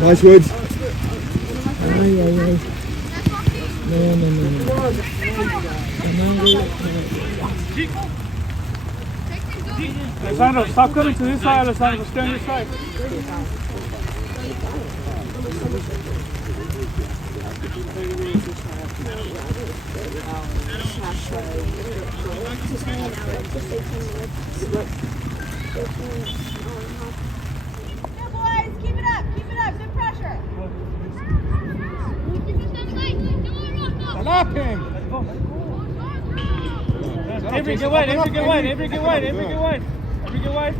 Nice, Woods. Ay, ay, ay. No. Alessandro, stop coming to this side, Alessandro. Stay on your side. Stop him. Avery, get wide. Avery, get wide. Avery, get wide. Avery, get wide. Avery, get wide.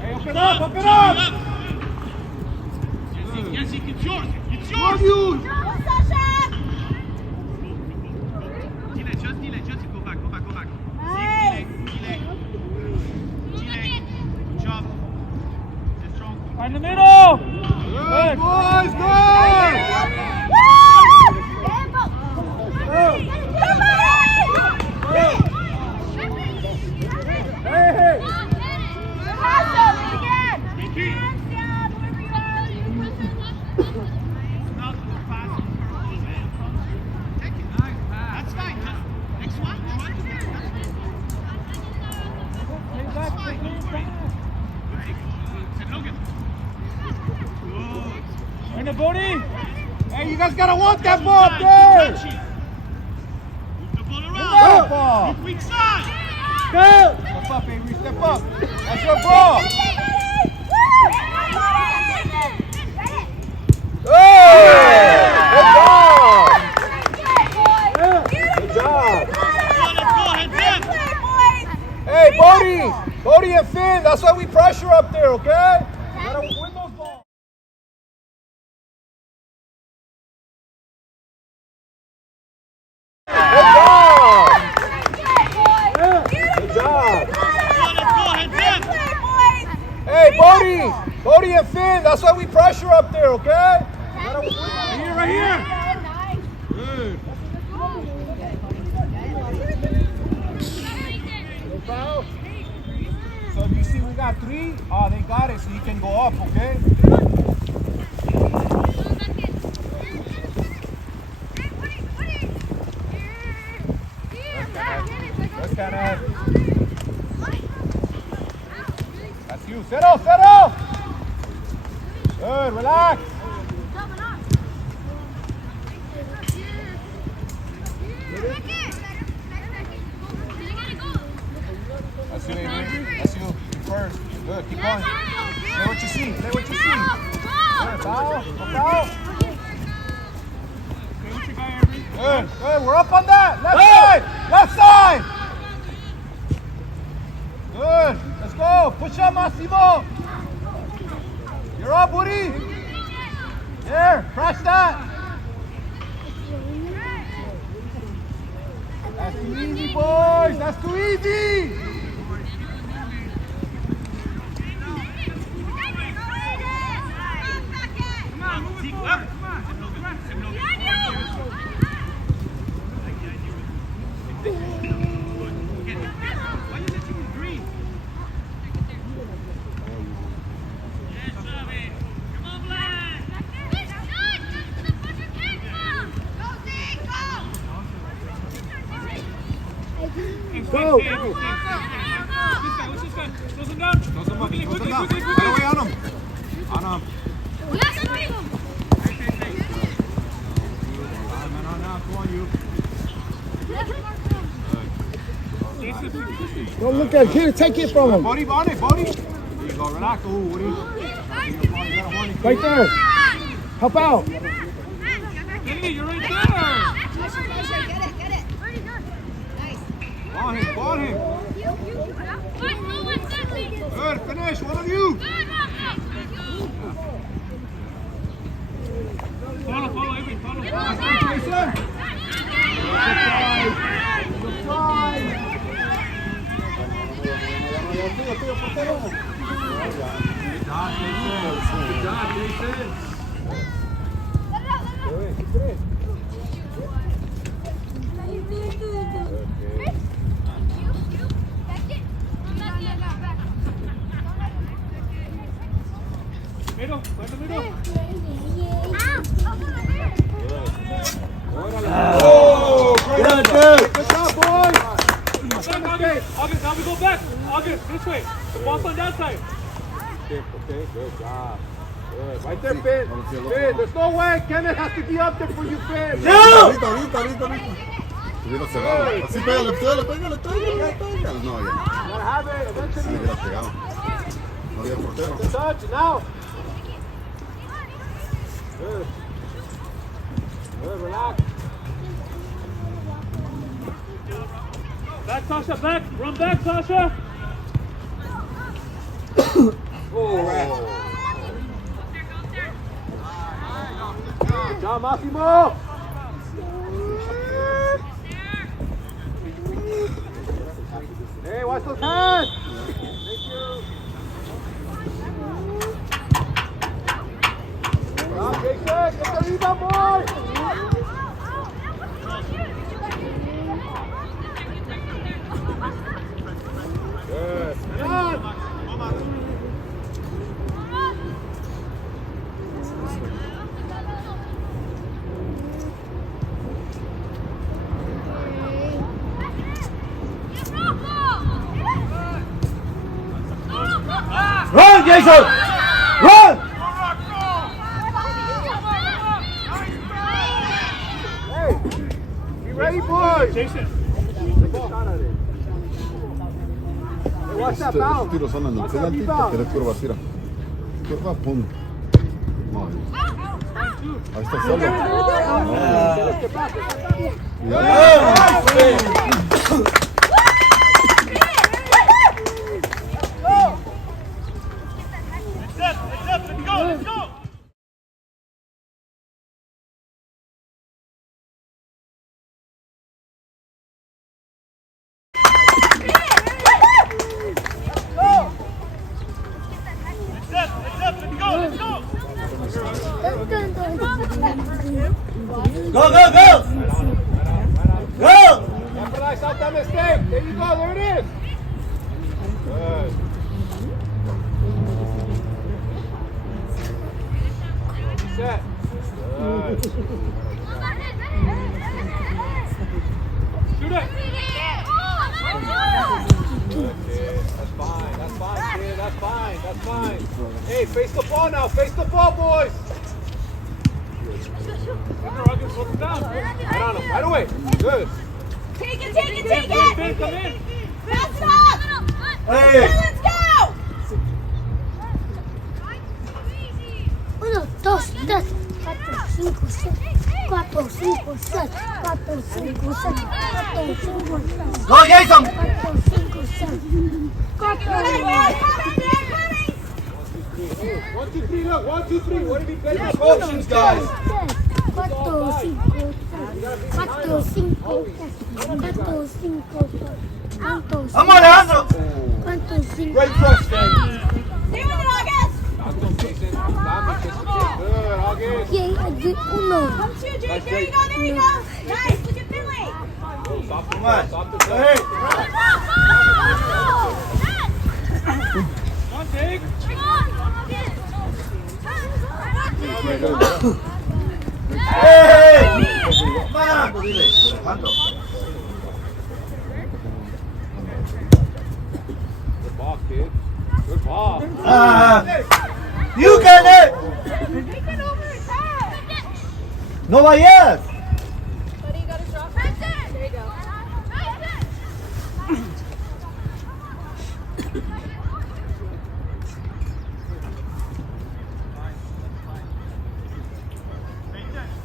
Hey, open up, open up. Yes, it's yours. It's yours. Just go back. Good job. Just strong. In the middle. Good, boys, good. Hey. That's fine. Next one. In the booty. Hey, you guys gotta want that ball up there. Move the ball Good around. ball. Weak side. Go. Step up, Avery, step up. That's your ball. Hey! Good job. Hey, Bodie and Finn, that's why we pressure up there, okay? You gotta win those balls. Good job. Hey, Bodie and Finn, that's why we pressure up there, okay? You gotta win those. Right here. Good. No foul. So if you see we got 3, they got it, so you can go up, okay? That's kind of heavy. That's you. Settle. Good, relax. That's you, Avery. That's you. You first. Good, keep going. Play what you see. Good, foul. No foul. Good. We're up on that. Left side. Good. Let's go. Push up, Massimo. You're up, Woody. There. Crash that. That's too easy, boys. That's too easy. Go. This guy. Close him down. Quickly. Right away on him. On him. Come on, you. Don't look at it. Take it from him. Bodie, on it, Bodie. There you go. Relax. Ooh, Woody. Right there. Help out. Hey, you're right there. Ball him. Good, finish. One of you. Follow, Avery. Follow. Jason. Good try. Good job, Jason. Good, Hey, August, now we go back. August, this way. The ball's on that side. Okay, good job. Good. Right there, Finn. Finn, there's no way. Kenneth has to be up there for you, Finn. Ahorita. Hubiera cerrado. Así pégale. No, ya. Gotta have it Sí, eventually. hubiera pegado. No había portero. Touch now. Good. Good, relax. Back, Sasha, back. Run back, Sasha. Good job, Massimo. Hey, watch those hands. Thank you. Stop, Jason. Get the rebound, boy. Good. Good. Run, Jason! Run! Hey, be ready, boys. Jason. Take a shot at it. Hey, watch that Estos bounce. tiros son en el Watch that penalti, rebound. porque eres curva, tira. Curva, pum. No, ahí está solo. Get back. Let's go. Let's go. Go! Capitalize out that mistake. There you go. There it is. Good. Set. Good. Shoot it. Good, kid. That's fine, kid. That's fine. Hey, face the ball now. Face the ball, boys. August, slow it down. Right on him. Right away. Good. Take it! Finn, come in. Pass it up! Hey! Let's go! 1, 2, 3, 4, 5, 6, 4, 5, 6, 4, 5, 6, 4, 5, 6. Go, Jason! 4, 5, 6. 4, 1, 2, 3. Look. 1, 2, 3. What did he play? Options, guys. 4, 5, 6. 4, 5, 6. 4, 5, 6. ¡Vamos, Alejandro! 4, 5. Great crush, Finn. Stay with it, August! Good, August. Yeah, I did 1. Come to you, Jake. There you go. Nice. Look at Finley. Stop the Come on. Stop the Hey! Come on, Jake. Hey! Marco, dile. Alejandro. Good ball, kid. Good ball. You got it! No vayas! Buddy, you got to drop it. There you go.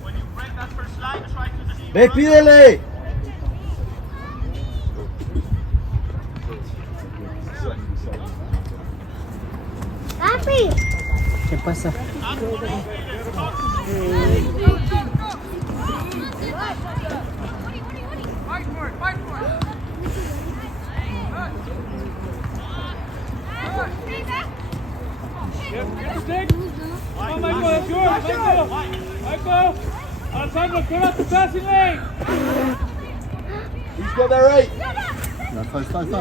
When you break that first line, try to see. Ve, pídele! Papi. ¿Qué pasa? Get the stick. Come on, Michael, that's yours. Michael. Alessandro, clear out the passing lane. He's got that right. Está.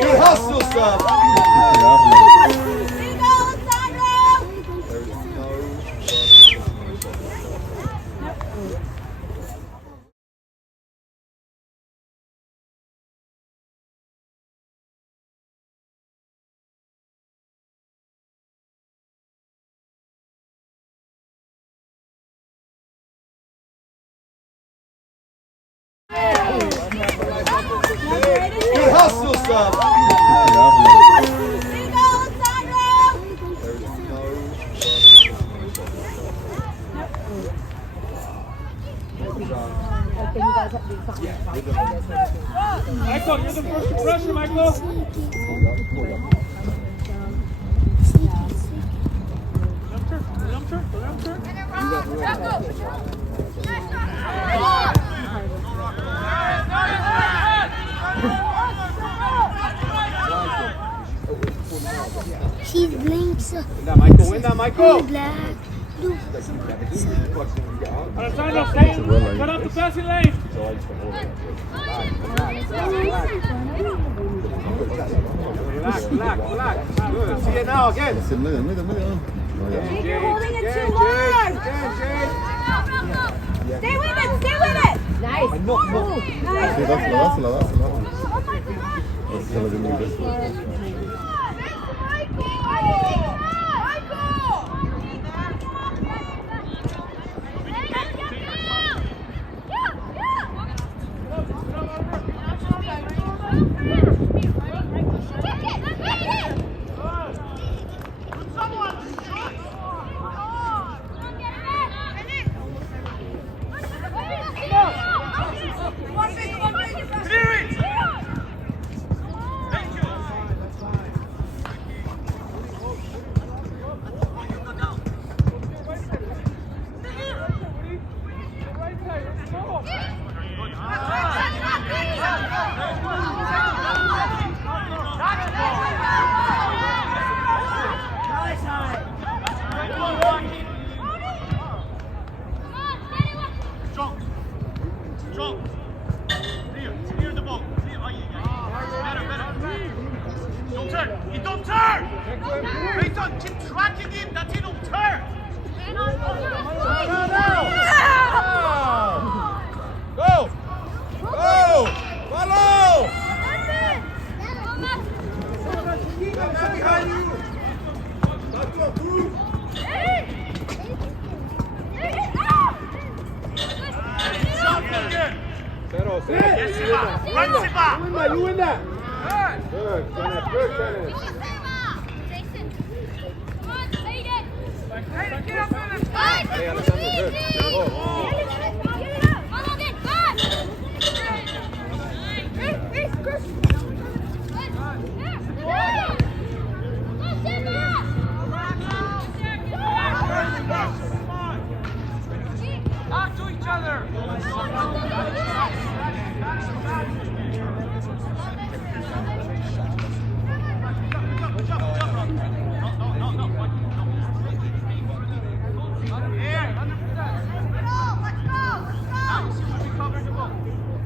Good hustle, Scott. job. Michael, you're the first to pressure, Michael. She's blinks. Win that, Michael. Win that, Michael. Black. Blue. Alessandro, cut out the passing lane. Relax. Good. See it now again. It's in middle. You're holding it too long. Stay with it. Nice. Sí, dásela. Se la dio muy bien. Don't turn! Mason, keep tracking him that he don't turn! Go! Follow! Settle. Yes, Siba! Run, Siba! You win that. Good, Kenneth. Good, Kenneth. Hey, Alessandro, good. Talk to each other!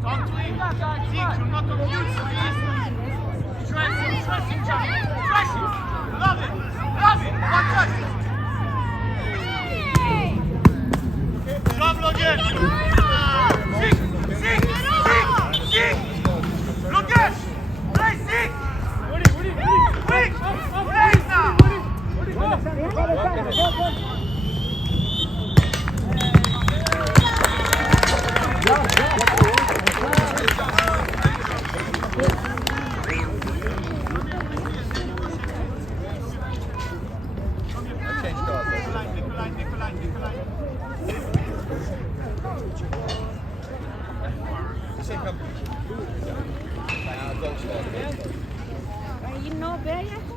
Talk to him. Zeke, you're not confused, please. Trust each other. Trust him. Love it. Watch us. Job, Logan. Zeke. Logan. Play Zeke. Quick. Play now. You know, Bella.